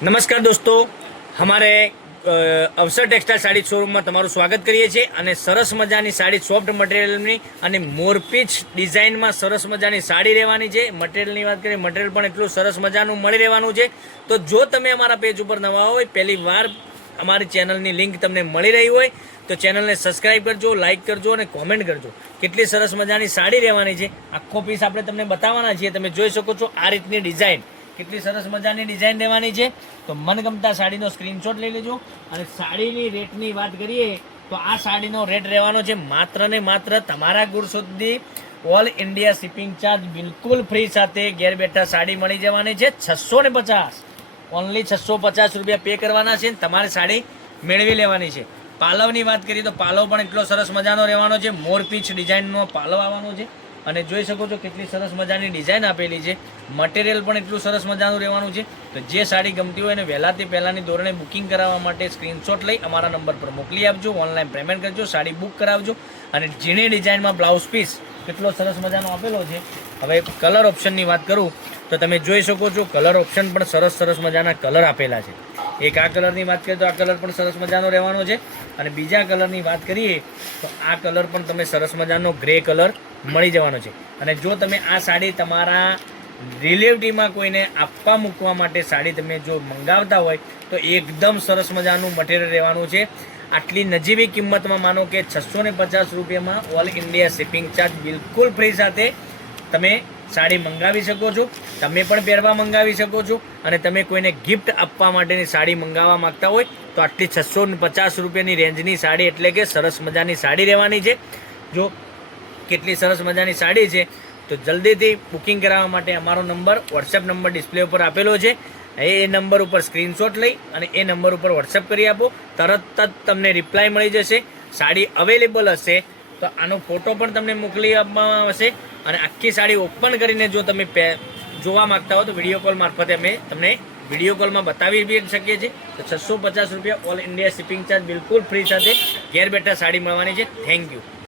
નમસ્કાર દોસ્તો, हमारे અવસર ટેક્સટાઇલ સાડી શોરૂમમાં તમારું સ્વાગત કરીએ છીએ અને સરસ મજાની સાડી સોફ્ટ મટીરિયલની અને મોરપીચ ડિઝાઇનમાં સરસ મજાની સાડી રહેવાની છે। મટીરિયલની વાત કરીએ, મટીરિયલ પણ એટલું સરસ મજાનું મળી રહેવાનું છે। તો જો તમે અમારા પેજ ઉપર નવા હોય, પહેલી વાર અમારી ચેનલની લિંક તમને મળી રહી હોય તો ચેનલને સબસ્ક્રાઈબ કરજો, લાઇક કરજો અને કોમેન્ટ કરજો। કેટલી સરસ મજાની સાડી રહેવાની છે, આખો પીસ આપણે તમને બતાવવાના છીએ। તમે જોઈ શકો છો આ રીતની ડિઝાઇન, કેટલી સરસ મજાની ડિઝાઇન રહેવાની છે। તો મનગમતા સાડીનો સ્ક્રીનશોટ લઈ લેજો। અને સાડીની રેટની વાત કરીએ તો આ સાડીનો રેટ રહેવાનો છે માત્ર ને માત્ર તમારા ઘર સુધી ઓલ ઇન્ડિયા શિપિંગ ચાર્જ બિલકુલ ફ્રી સાથે ઘેર બેઠા સાડી મળી જવાની છે 650, ઓનલી 650 રૂપિયા પે કરવાના છે, તમારે સાડી મેળવી લેવાની છે। પાલવની વાત કરીએ તો પાલવ પણ એટલો સરસ મજાનો રહેવાનો છે, મોરપીચ ડિઝાઇનનો પાલવ આવવાનો છે। અને જોઈ શકો છો કેટલી સરસ મજાની ડિઝાઇન આપેલી છે, મટીરિયલ પણ એટલું સરસ મજાનું રહેવાનું છે। તો જે સાડી ગમતી હોય એને વહેલાથી પહેલાંની ધોરણે બુકિંગ કરાવવા માટે સ્ક્રીનશોટ લઈ અમારા નંબર પર મોકલી આપજો, ઓનલાઈન પેમેન્ટ કરજો, સાડી બુક કરાવજો। અને ઝીણી ડિઝાઇનમાં બ્લાઉઝ પીસ કેટલો સરસ મજાનો આપેલો છે। હવે કલર ઓપ્શનની વાત કરું તો તમે જોઈ શકો છો કલર ઓપ્શન પણ સરસ મજાના કલર આપેલા છે। એક આ કલરની વાત કરીએ તો આ કલર પણ સરસ મજાનો રહેવાનો છે। અને બીજા કલરની વાત કરીએ તો આ કલર પણ તમે સરસ મજાનો ગ્રે કલર મળી જવાનો છે। અને જો તમે આ સાડી તમારા રિલેટિવમાં કોઈને આપવા મૂકવા માટે સાડી તમે જો મંગાવતા હોય તો એકદમ સરસ મજાનું મટીરિયલ રહેવાનું છે। આટલી નજીવી કિંમતમાં માનો કે 650 રૂપિયામાં ઓલ ઇન્ડિયા શિપિંગ ચાર્જ બિલકુલ ફ્રી સાથે તમે સાડી મંગાવી શકો છો, તમે પણ પહેરવા મંગાવી શકો છો। અને તમે કોઈને ગિફ્ટ આપવા માટેની સાડી મંગાવવા માંગતા હોય તો આટલી 650 રૂપિયાની રેન્જની સાડી એટલે કે સરસ મજાની સાડી રહેવાની છે। જો કેટલી સરસ મજાની સાડી છે તો જલ્દીથી બુકિંગ કરાવવા માટે અમારો નંબર વોટ્સએપ નંબર ડિસ્પ્લે ઉપર આપેલો છે, એ નંબર ઉપર સ્ક્રીનશોટ લઈ અને એ નંબર ઉપર વોટ્સએપ કરી આપો, તરત જ તમને રિપ્લાય મળી જશે। સાડી અવેલેબલ હશે તો આનો ફોટો પણ તમને મોકલી આપવામાં આવશે। અને આખી સાડી ઓપન કરીને જો તમે જોવા માગતા હો તો વિડીયો કોલ મારફતે અમે તમને વિડીયો કોલમાં બતાવી બી શકીએ છીએ। તો 650 રૂપિયા ઓલ ઇન્ડિયા શિપિંગ ચાર્જ બિલકુલ ફ્રી સાથે ઘેર બેઠા સાડી મળવાની છે। Thank you.